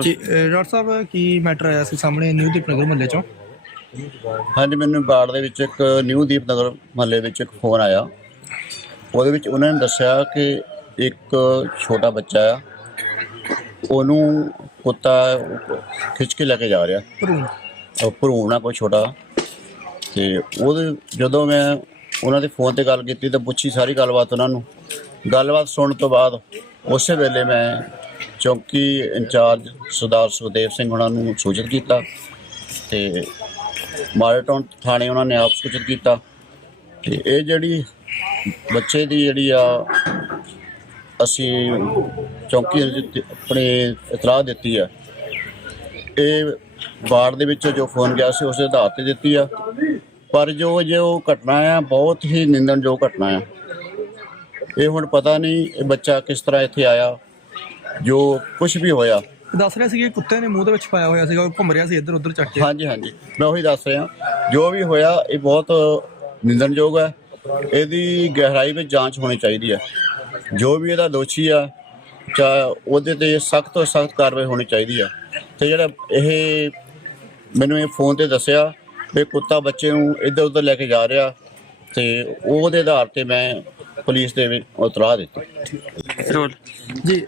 ਜੀ ਅਹ ਡਾਕਟਰ ਸਾਹਿਬ ਕੀ ਮੈਟਰ ਆਇਆ ਸੀ ਸਾਹਮਣੇ ਨਿਊ ਦੀਪਨਗਰ ਮੁਹੱਲੇ ਚੋਂ? ਹਾਂਜੀ ਮੈਨੂੰ ਬਾੜ ਦੇ ਵਿੱਚ ਇੱਕ ਨਿਊ ਦੀਪਨਗਰ ਮਹੱਲੇ ਵਿੱਚ ਇੱਕ ਫੋਨ ਆਇਆ। ਉਹਦੇ ਵਿੱਚ ਉਹਨਾਂ ਨੇ ਦੱਸਿਆ ਕਿ ਇੱਕ ਛੋਟਾ ਬੱਚਾ ਆ ਉਹਨੂੰ ਕੁੱਤਾ ਖਿੱਚ ਕੇ ਲੈ ਕੇ ਜਾ ਰਿਹਾ। ਭਰੂਣ। ਉਹ ਭਰੂਣ ਆ ਕੋਈ ਛੋਟਾ। ਤੇ ਉਹਦੇ ਜਦੋਂ ਮੈਂ ਉਹਨਾਂ ਦੇ ਫੋਨ ਤੇ ਗੱਲ ਕੀਤੀ ਤਾਂ ਪੁੱਛੀ ਸਾਰੀ ਗੱਲਬਾਤ ਉਹਨਾਂ ਨੂੰ। ਗੱਲਬਾਤ ਸੁਣਨ ਤੋਂ ਬਾਅਦ ਉਸੇ ਵੇਲੇ ਮੈਂ ਚੌਂਕੀ ਇੰਚਾਰਜ ਸਰਦਾਰ ਸੁਖਦੇਵ ਸਿੰਘ ਉਹਨਾਂ ਨੂੰ ਸੂਚਿਤ ਕੀਤਾ ਤੇ ਮਾਲਟਨ ਥਾਣੇ ਉਹਨਾਂ ਨੇ ਆਪ ਸੂਚਿਤ ਕੀਤਾ। ਤੇ ਇਹ ਜਿਹੜੀ ਬੱਚੇ ਦੀ ਜਿਹੜੀ ਆ, ਅਸੀਂ ਚੌਂਕੀ ਆਪਣੇ ਇਤਲਾਹ ਦਿੱਤੀ ਆ। ਇਹ ਵਾਰਡ ਦੇ ਵਿੱਚ ਜੋ ਫੋਨ ਗਿਆ ਸੀ, ਉਸ ਦੇ ਆਧਾਰ ਤੇ ਦਿੱਤੀ ਆ। ਪਰ ਜੋ ਜੋ ਘਟਨਾ ਆ, ਬਹੁਤ ਹੀ ਨਿੰਦਣਯੋਗ ਘਟਨਾ ਆ। ਇਹ ਹੁਣ ਪਤਾ ਨਹੀਂ ਇਹ ਬੱਚਾ ਕਿਸ ਤਰ੍ਹਾਂ ਇੱਥੇ ਆਇਆ। ਜੋ ਕੁਝ ਵੀ ਹੋਇਆ। ਦੱਸ ਰਿਹਾ ਸੀ ਕਿ ਕੁੱਤੇ ਨੇ ਮੂੰਹ ਦੇ ਵਿੱਚ ਪਾਇਆ ਹੋਇਆ ਸੀਗਾ ਉਹ ਘੁੰਮ ਰਿਹਾ ਸੀ ਇੱਧਰ ਉੱਧਰ ਚੱਕ ਕੇ। ਹਾਂਜੀ ਹਾਂਜੀ। ਮੈਂ ਉਹੀ ਦੱਸ ਰਿਹਾ। ਜੋ ਵੀ ਹੋਇਆ ਇਹ ਬਹੁਤ ਨਿੰਦਣਯੋਗ ਹੈ। ਇਹਦੀ ਗਹਿਰਾਈ ਵਿੱਚ ਜਾਂਚ ਹੋਣੀ ਚਾਹੀਦੀ ਹੈ। ਜੋ ਵੀ ਇਹਦਾ ਦੋਸ਼ੀ ਆ ਚਾ ਉਹਦੇ ਤੇ ਸਖਤ ਤੋਂ ਸਖਤ ਕਾਰਵਾਈ ਹੋਣੀ ਚਾਹੀਦੀ ਹੈ। ਤੇ ਜਿਹੜਾ ਇਹ ਮੈਨੂੰ ਇਹ ਫੋਨ ਤੇ ਦੱਸਿਆ ਵੀ ਕੁੱਤਾ ਬੱਚੇ ਨੂੰ ਇੱਧਰ ਉੱਧਰ ਲੈ ਕੇ ਜਾ ਰਿਹਾ ਤੇ ਉਹਦੇ ਆਧਾਰ ਤੇ ਮੈਂ ਪੁਲਿਸ ਦੇ ਵਿੱਚ ਉਤਰਾ ਦਿੱਤੀ। ਜੀ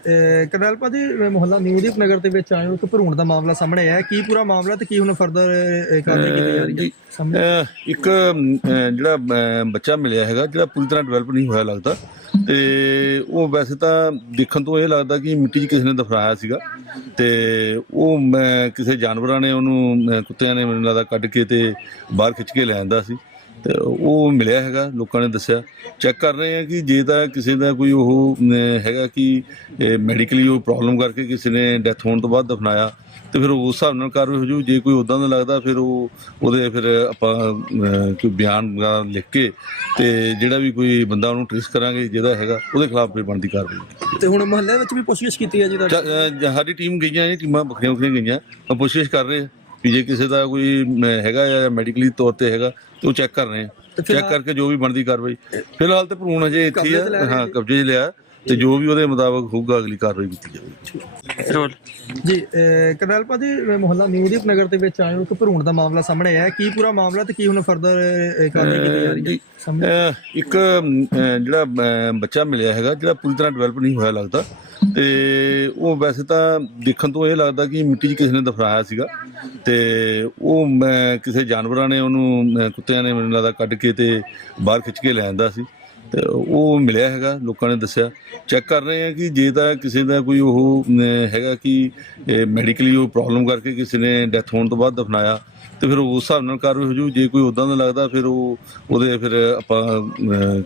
ਕਰਨੈਲ ਭਾਜੀ ਮੁਹੱਲਾ ਨਿਊ ਦੀਪਨਗਰ ਦੇ ਵਿੱਚ ਆਏ ਹੋ ਕਿ ਭਰੂਣ ਦਾ ਮਾਮਲਾ ਸਾਹਮਣੇ ਆਇਆ ਕੀ ਪੂਰਾ ਮਾਮਲਾ ਤੇ ਕੀ ਹੁਣ ਫਰਦਰ ਕਾਰਵਾਈ ਕੀਤੀ ਜਾ ਰਹੀ ਹੈ? ਇੱਕ ਜਿਹੜਾ ਬੱਚਾ ਮਿਲਿਆ ਹੈਗਾ ਜਿਹੜਾ ਪੂਰੀ ਤਰ੍ਹਾਂ ਡਿਵੈਲਪ ਨਹੀਂ ਹੋਇਆ ਲੱਗਦਾ। ਤੇ ਉਹ ਵੈਸੇ ਤਾਂ ਦੇਖਣ ਤੋਂ ਇਹ ਲੱਗਦਾ ਕਿ ਮਿੱਟੀ 'ਚ ਕਿਸੇ ਨੇ ਦਫਨਾਇਆ ਸੀਗਾ। ਤੇ ਉਹ ਮੈਂ ਕਿਸੇ ਜਾਨਵਰਾਂ ਨੇ ਉਹਨੂੰ ਕੁੱਤਿਆਂ ਨੇ ਮੈਨੂੰ ਲੱਗਦਾ ਕੱਢ ਕੇ ਤੇ ਬਾਹਰ ਖਿੱਚ ਕੇ ਲੈ ਆਂਦਾ ਸੀ। ਤੇ ਉਹ ਮਿਲਿਆ ਹੈਗਾ ਲੋਕਾਂ ਨੇ ਦੱਸਿਆ। ਚੈੱਕ ਕਰ ਰਹੇ ਆ ਕਿ ਜੇ ਤਾਂ ਕਿਸੇ ਦਾ ਕੋਈ ਉਹ ਹੈਗਾ ਕਿ ਮੈਡੀਕਲੀ ਉਹ ਪ੍ਰੋਬਲਮ ਕਰਕੇ ਕਿਸੇ ਨੇ ਡੈਥ ਹੋਣ ਤੋਂ ਬਾਅਦ ਦਫਨਾਇਆ ਤੇ ਫਿਰ ਉਸ ਹਿਸਾਬ ਨਾਲ ਕਾਰਵਾਈ ਹੋ ਜੂ ਜੇ ਕੋਈ ਉਦਾਂ ਦਾ ਲੱਗਦਾ ਫਿਰ ਉਹ ਉਹਦੇ ਫਿਰ ਆਪਾਂ ਕੋਈ ਬਿਆਨ ਲਿਖ ਕੇ ਤੇ ਜਿਹੜਾ ਵੀ ਕੋਈ ਬੰਦਾ ਉਹਨੂੰ ਟ੍ਰੇਸ ਕਰਾਂਗੇ ਜਿਹਦਾ ਹੈਗਾ ਉਹਦੇ ਖਿਲਾਫ ਫਿਰ ਬਣਦੀ ਕਾਰਵਾਈ। ਤੇ ਹੁਣ ਮੁਹੱਲੇ ਵਿੱਚ ਵੀ ਪੁੱਛਗਿੱਛ ਕੀਤੀ ਹੈ ਜੀ ਤੁਹਾਡੀ? ਚ- ਅਹ, ਸਾਡੀ ਟੀਮ ਗਈਆਂ ਇਹ ਟੀਮਾਂ ਵੱਖਰੀਆਂ ਵੱਖਰੀਆਂ ਗਈਆਂ। ਕੋਸ਼ਿਸ਼ ਕਰ ਰਹੇ ਵੀ ਜੇ ਕਿਸੇ ਦਾ ਕੋਈ ਹੈਗਾ ਜਾਂ ਮੈਡੀਕਲੀ ਤੌਰ ਤੇ ਹੈਗਾ ਉਹ ਚੈੱਕ ਕਰ ਰਹੇ ਤੇ ਚੈੱਕ ਕਰਕੇ ਜੋ ਵੀ ਬਣਦੀ ਕਾਰਵਾਈ। ਫਿਲਹਾਲ ਤੇ ਭਰੂਣ ਅਜੇ ਇੱਥੇ ਹੀ ਆ। ਹਾਂ ਜੀ। ਕਬਜ਼ੇ 'ਚ ਲਿਆ। ਤੇ ਜੋ ਵੀ ਉਹਦੇ ਮੁਤਾਬਕ ਹੋਊਗਾ ਅਗਲੀ ਕਾਰਵਾਈ ਕੀਤੀ ਜਾਵੇਗੀ ਜੀ ਅਹ ਕਰਨੈਲ ਭਾਜੀ ਮੁਹੱਲਾ ਨਿਊ ਦੀਪਨਗਰ ਦੇ ਵਿੱਚ ਆਏ ਹੋ। ਕਿ ਭਰੂਣ ਦਾ ਮਾਮਲਾ ਸਾਹਮਣੇ ਆਇਆ। ਕੀ ਪੂਰਾ ਮਾਮਲਾ ਤੇ ਕੀ ਹੁਣ ਫਰਦਰ ਕਾਰਵਾਈ ਕੀਤੀ ਜਾ ਰਹੀ ਹੈ? ਇੱਕ ਜਿਹੜਾ ਬੱਚਾ ਮਿਲਿਆ ਹੈਗਾ ਜਿਹੜਾ ਪੂਰੀ ਤਰ੍ਹਾਂ ਡਿਵੈਲਪ ਨਹੀਂ ਹੋਇਆ ਲੱਗਦਾ। ਤੇ ਉਹ ਵੈਸੇ ਤਾਂ ਦੇਖਣ ਤੋਂ ਇਹ ਲੱਗਦਾ ਕਿ ਮਿੱਟੀ 'ਚ ਕਿਸੇ ਨੇ ਦਫਨਾਇਆ ਸੀਗਾ। ਤੇ ਉਹ ਮੈਂ ਕਿਸੇ ਜਾਨਵਰਾਂ ਨੇ, ਉਹਨੂੰ, ਕੁੱਤਿਆਂ ਨੇ ਮੈਨੂੰ ਲੱਗਦਾ ਕੱਢ ਕੇ ਤੇ ਬਾਹਰ ਖਿੱਚ ਕੇ ਲੈ ਆਂਦਾ ਸੀ। ਤੇ ਉਹ ਮਿਲਿਆ ਹੈਗਾ ਲੋਕਾਂ ਨੇ ਦੱਸਿਆ। ਚੈੱਕ ਕਰ ਰਹੇ ਆ ਕਿ ਜੇ ਤਾਂ ਕਿਸੇ ਦਾ ਕੋਈ ਉਹ ਹੈਗਾ ਕਿ ਮੈਡੀਕਲੀ ਉਹ ਪ੍ਰੋਬਲਮ ਕਰਕੇ ਕਿਸੇ ਨੇ ਡੈਥ ਹੋਣ ਤੋਂ ਬਾਅਦ ਦਫਨਾਇਆ ਤੇ ਫਿਰ ਉਸ ਹਿਸਾਬ ਨਾਲ ਕਾਰਵਾਈ ਹੋ ਜੂ ਜੇ ਕੋਈ ਉਦਾਂ ਦਾ ਲੱਗਦਾ ਫਿਰ ਉਹ ਉਹਦੇ ਫਿਰ ਆਪਾਂ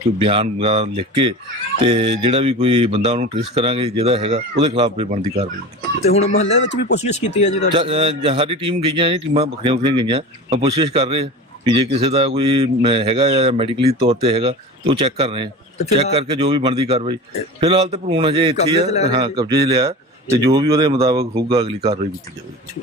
ਕੋਈ ਬਿਆਨ ਲਿਖ ਕੇ ਤੇ ਜਿਹੜਾ ਵੀ ਕੋਈ ਬੰਦਾ ਉਹਨੂੰ ਟ੍ਰੇਸ ਕਰਾਂਗੇ ਜਿਹਦਾ ਹੈਗਾ ਉਹਦੇ ਖਿਲਾਫ ਫਿਰ ਬਣਦੀ ਕਾਰਵਾਈ। ਤੇ ਹੁਣ ਮੁਹੱਲੇ ਵਿੱਚ ਵੀ ਪੁੱਛਗਿੱਛ ਕੀਤੀ ਹੈ ਜੀ ਸਾਡੀ ਟੀਮ ਗਈਆਂ ਇਹ ਟੀਮਾਂ ਵੱਖਰੀਆਂ ਵੱਖਰੀਆਂ ਗਈਆਂ। ਆਪਾਂ ਕੋਸ਼ਿਸ਼ ਕਰ ਰਹੇ ਹਾਂ। ਵੀ ਜੇ ਕਿਸੇ ਦਾ ਕੋਈ ਹੈਗਾ ਜਾਂ ਮੈਡੀਕਲੀ ਤੌਰ ਤੇ ਹੈਗਾ ਤੇ ਉਹ ਚੈੱਕ ਕਰ ਰਹੇ ਤੇ ਚੈੱਕ ਕਰਕੇ ਜੋ ਵੀ ਬਣਦੀ ਕਾਰਵਾਈ। ਫਿਲਹਾਲ ਤੇ ਭਰੂਣ ਅਜੇ ਇੱਥੇ ਹੀ ਆ। ਹਾਂ। ਕਬਜ਼ੇ 'ਚ ਲਿਆ। ਤੇ ਜੋ ਵੀ ਉਹਦੇ ਮੁਤਾਬਕ ਹੋਊਗਾ ਅਗਲੀ ਕਾਰਵਾਈ ਕੀਤੀ ਜਾਵੇਗੀ